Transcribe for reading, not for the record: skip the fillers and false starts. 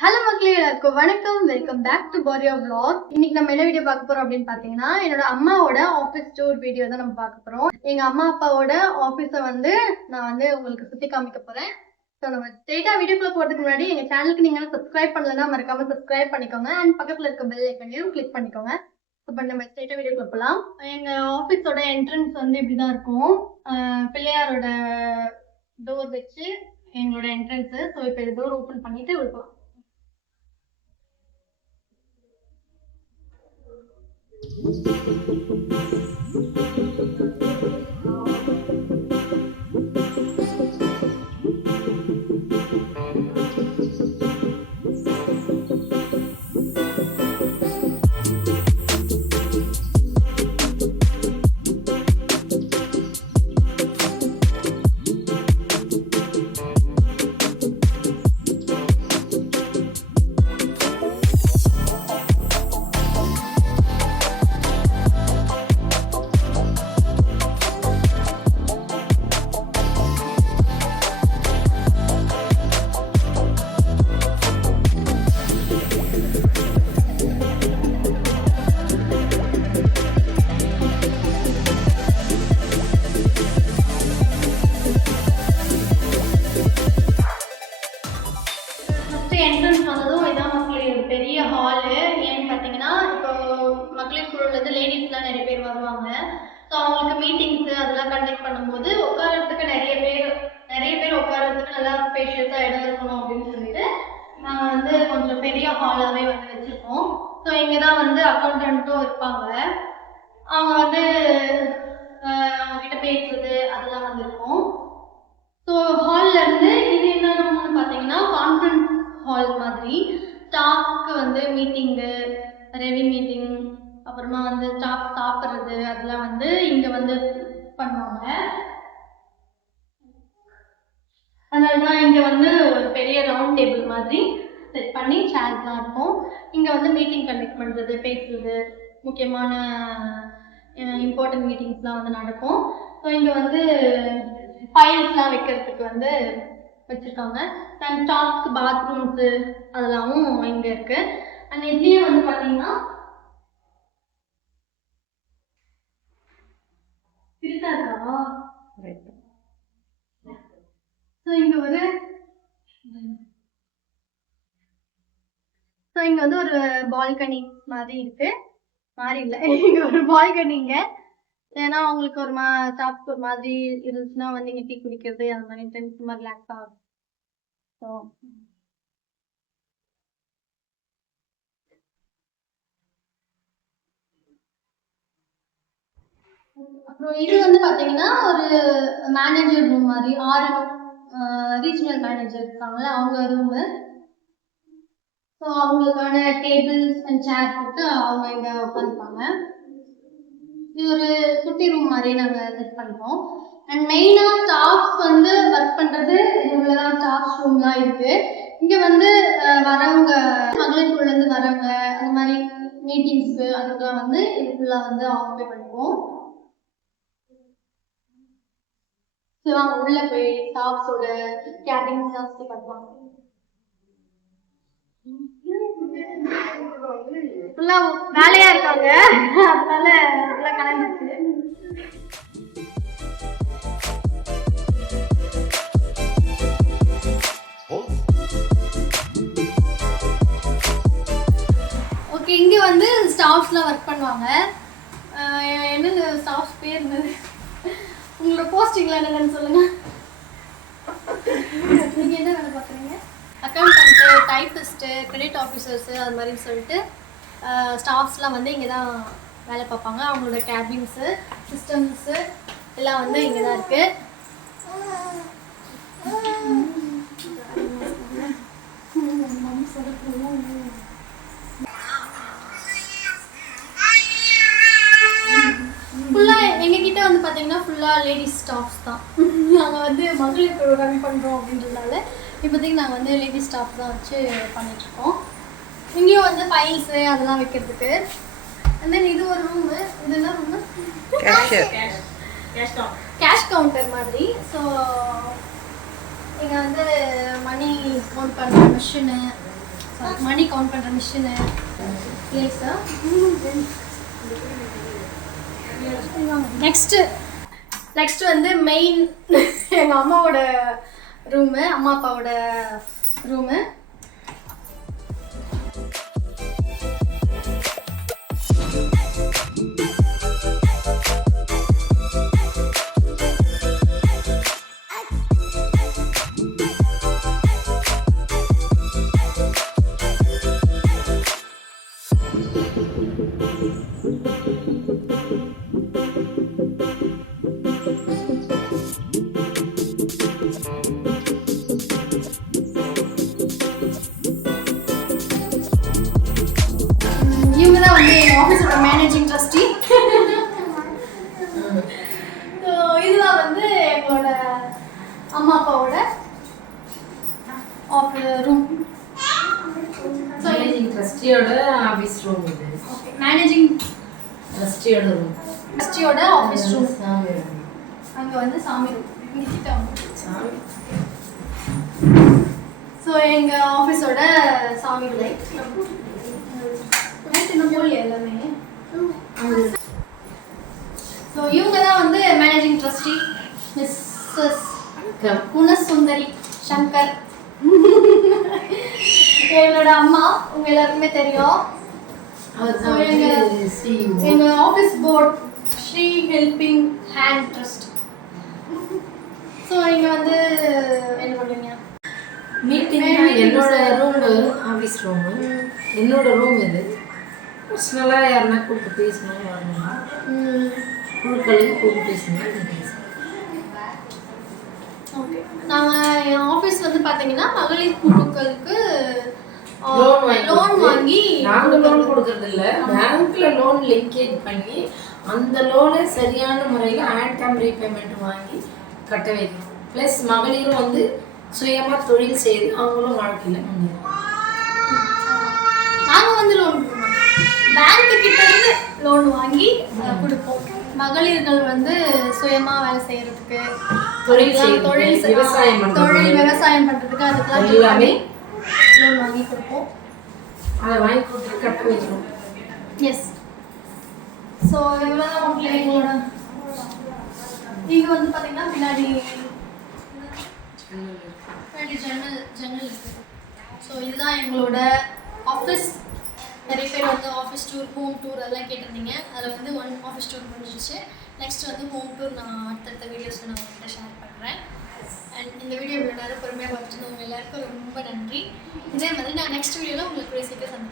Hello மக்களே, எல்லாருக்கும் வணக்கம். Welcome back to Bharia vlog. இன்னைக்கு நம்ம என்ன வீடியோ பார்க்க போறோம் அப்படின்னு பாத்தீங்கன்னா, என்னோட அம்மாவோட ஆஃபீஸ் டூர் வீடியோ தான் நம்ம பார்க்க போறோம். எங்க அம்மா அப்பாவோட ஆஃபீஸை நான் உங்களுக்கு சுத்தி காமிக்க போறேன். ஸோ நம்ம ஸ்ட்ரெயிட்டா வீடியோக்குள்ள போறதுக்கு முன்னாடி எங்க சேனலுக்கு நீங்க சப்ஸ்கிரைப் பண்ணலன்னா மறக்காம சப்ஸ்கிரைப் பண்ணிக்கோங்க அண்ட் பக்கத்துல இருக்க பெல் ஐக்கனையும் கிளிக் பண்ணிக்கோங்க. இப்போ நம்ம ஸ்ட்ரெயிட்டா வீடியோக்குள்ள போகலாம். எங்க ஆஃபீஸோட என்ட்ரன்ஸ் இப்படிதான் இருக்கும். பிள்ளையாரோட டோர் வச்சு எங்களோட என்ட்ரன்ஸ். ஸோ இப்போ இது டோர் ஓப்பன் பண்ணிட்டு இருக்கலாம். என்ட்ரன்ஸ் வந்ததும் இதான் மக்களே ஒரு பெரிய ஹாலு. ஏன்னு பார்த்தீங்கன்னா, இப்போ மகளிர் குழுலேருந்து லேடிஸ்லாம் நிறைய பேர் வருவாங்க. ஸோ அவங்களுக்கு மீட்டிங்ஸு அதெல்லாம் கண்டக்ட் பண்ணும்போது உட்காரத்துக்கு நிறைய பேர் உட்காரத்துக்கு நல்லா ஸ்பேஷியஸாக இடம் இருக்கணும் அப்படின்னு சொல்லிட்டு நாங்கள் கொஞ்சம் பெரிய ஹாலாகவே வச்சுருக்கோம். ஸோ இங்கே தான் அக்கௌண்டன்ட்டும் இருப்பாங்க. அவங்க அவங்ககிட்ட பேசுறது அதெல்லாம் இருக்கும். ஸோ ஹாலில் இருந்து இது என்ன ரூம்னு பார்த்தீங்கன்னா, கான்ஃபரன்ஸ் ஹால் மாதிரி. ஸ்டாஃப்க்கு மீட்டிங்கு, ரெவி மீட்டிங், அப்புறமா ஸ்டாஃப் சாப்பிட்றது அதெல்லாம் இங்கே பண்ணுவாங்க. அதனால தான் இங்கே ஒரு பெரிய ரவுண்ட் டேபிள் மாதிரி செட் பண்ணி சேர்ஸ்லாம் இருக்கும். இங்கே மீட்டிங் கண்டக்ட் பண்ணுறது, பேசுறது, முக்கியமான இம்பார்ட்டன்ட் மீட்டிங்ஸ்லாம் நடக்கும். ஸோ இங்கே ஃபைல்ஸ்லாம் வைக்கிறதுக்கு வச்சுருக்காங்க. அண்ட் ஸ்டாஃப்க்கு பாத்ரூம்ஸு அதெல்லாமும் இங்கே இருக்குது. அண்ட் இதுலேயே பார்த்தீங்கன்னா இருக்கா. ஸோ இங்கே ஒரு பால்கனி மாதிரி இருக்குது. மாதிரி இல்லை, இங்கே ஒரு பால்கனிங்க. ஏன்னா அவங்களுக்கு ஸ்டாஃப்க்கு ஒரு மாதிரி இருந்துச்சுன்னா இங்கே டீ குடிக்கிறது அந்த மாதிரி டென்ஷன் மாதிரி ரிலாக்ஸ் ஆகும். ஸோ அப்புறம் இது பார்த்தீங்கன்னா ஒரு மேனேஜர் ரூம் மாதிரி. 6 ரீஜனல் மேனேஜர் இருக்காங்கல்ல, அவங்க ரூமு. ஸோ அவங்களுக்கான டேபிள்ஸ் அண்ட் சேர் போட்டு அவங்க இங்கே உட்காந்துப்பாங்க. இது ஒரு குட்டி ரூம் மாதிரி நாங்கள் செட் பண்ணுறோம். அண்ட் மெயினாக ஸ்டாஃப்ஸ் ஒர்க் பண்ணுறது இதுதான். ஸ்டாஃப்ஸ் ரூம்லாம் இருக்குது. இங்கே வரவங்க மகளிர் குழுலேருந்து வரவங்க அந்த மாதிரி மீட்டிங்ஸ்க்கு அதுக்கெல்லாம் இது ஃபுல்லாக ஆக்குபை பண்ணுவோம். ஸோ அவங்க உள்ளே போய் ஸ்டாஃப்ஸோட கேபின்ஸ்லாம் சுற்றி பார்ப்பாங்க. ஃபுல்லாக வேலையாக இருக்காங்க, அதனால ஃபுல்லாக கலந்துச்சு. ஓகே, இங்கே ஸ்டாஃப்ஸ்லாம் ஒர்க் பண்ணுவாங்க. என்னங்க ஸ்டாஃப்ஸ் பேர் என்னது? உங்களோட போஸ்டிங்லாம் என்னன்னு சொல்லுங்கள். நீங்கள் என்ன வேலை பார்க்குறீங்க? அக்கௌண்டன்ட்டு, டைப்பிஸ்ட்டு, கிரெடிட் ஆஃபீஸர்ஸு அது மாதிரி சொல்லிட்டு ஸ்டாஃப்ஸ்லாம் இங்கே தான் வேலை பார்ப்பாங்க. அவங்களோட கேபின்ஸு, சிஸ்டம்ஸு எல்லாம் இங்கே தான் இருக்குது. ஃபுல்லாக எங்ககிட்ட பார்த்தீங்கன்னா ஃபுல்லாக லேடிஸ் ஸ்டாஃப்ஸ் தான். நாங்கள் மகளிர் குழு ரன் பண்ணுறோம் அப்படின்றதுனால இப்போதைக்கு நாங்கள் லேடிஸ் ஸ்டாஃப் தான் வச்சு பண்ணிகிட்ருக்கோம். இங்கேயும் ஃபைல்ஸு அதெல்லாம் வைக்கிறதுக்கு. அண்ட் தென் இது ஒரு ரூமு. இது என்ன ரூமு? கேஷ் கவுண்டர் மாதிரி. ஸோ இங்கே மணி கவுண்ட் பண்ணுற மிஷினு, மணி கவுண்ட் பண்ணுற மிஷினு பிளேஸா. நெக்ஸ்ட் வந்து மெயின் எங்கள் அம்மாவோட ரூமு, அம்மா அப்பாவோட ரூமு. இவங்க தான் வந்து எங்கள் ஆஃபீஸோட மேனேஜிங் ட்ரஸ்டி. ஸோ இதுதான் வந்து எங்களோட அம்மா அப்பாவோட ரூம். மேனேஜிங் ட்ரஸ்டியோட ஆஃபீஸ் ரூம் இது. ஓகே, மேனேஜிங் ட்ரஸ்டியோட ரூம், ட்ரஸ்டியோட ஆஃபீஸ் ரூம். சாமி ரூம். அங்கே வந்து சாமி ரூம் இங்கே கிட்ட வந்து சாமி. ஸோ எங்கள் ஆஃபீஸோட சாமி லைட் இன்னும் போடலையா எல்லாமே. ஸோ இவங்க தான் வந்து managing trustee Mrs Gunasundari Shankar. என்னோட அம்மா உங்க எல்லாருக்குமே தெரியும். எங்க office board Shri helping hand trust. So இங்க வந்து என்ன பண்ணுவீங்க? மீட்டிங். என்னோட ரூம் ஆஃபீஸ் ரூம், என்னோட ரூம் இது. பர்சனலாக யாருன்னா கூப்பிட்டு பேசணும் வரணும்னா குழுக்களையும் கூப்பிட்டு பேசணும். ஓகே, நாங்கள் என் ஆஃபீஸ் வந்து பார்த்தீங்கன்னா மகளிர் குழுக்களுக்கு லோன் வாங்கி நாங்கள் லோன் கொடுக்கறது இல்லை, பேங்க்ல லோன் லிங்கேஜ் பண்ணி அந்த லோனை சரியான முறையில் ஆட் டைம் ரீபேமெண்ட் வாங்கி கட்ட வைக்கணும். ப்ளஸ் மகளிரும் வந்து சுயமாக தொழில் செய்து அவங்களும் வாழ்க்கையில் முன்னேறும். நாங்கள் வந்து லோன் பேங்க்கு கிட்ட இருந்து லோன் வாங்கி கொடுப்போம். மகளிர்கள் வந்து சுயமா வேலை செய்யறதுக்கு, விவசாயம் பண்றதுக்கு அதுக்கெல்லாம் எல்லாமே லோன் வாங்கி கொடுப்போம். அதை வாங்கி கொடுத்து கட்ட வைக்கணும். எஸ். ஸோ இவ்வளோதான் எங்களோட. இங்கே வந்து பார்த்தீங்கன்னா பின்னாடி ஜன்னல் இருக்குது. ஸோ இதுதான் எங்களோட ஆஃபீஸ். நிறைய பேர் வந்து ஆஃபீஸ் டூர், ஹோம் டூர் அதெல்லாம் கேட்டிருந்தீங்க. அதில் வந்து ஒன் ஆஃபீஸ் டூர் முடிஞ்சிச்சு. நெக்ஸ்ட் வந்து ஹோம் டூர் நான் அடுத்தடுத்த வீடியோஸில் நான் உங்கள்கிட்ட ஷேர் பண்ணுறேன். அண்ட் இந்த வீடியோ இவ்வளோ நேரம் பொறுமையாக பார்த்துட்டு உங்கள் எல்லாருக்கும் ரொம்ப நன்றி. இதே மாதிரி நான் நெக்ஸ்ட் வீடியோவில் உங்களுக்கு சீக்கிரம் சந்திக்கிறேன்.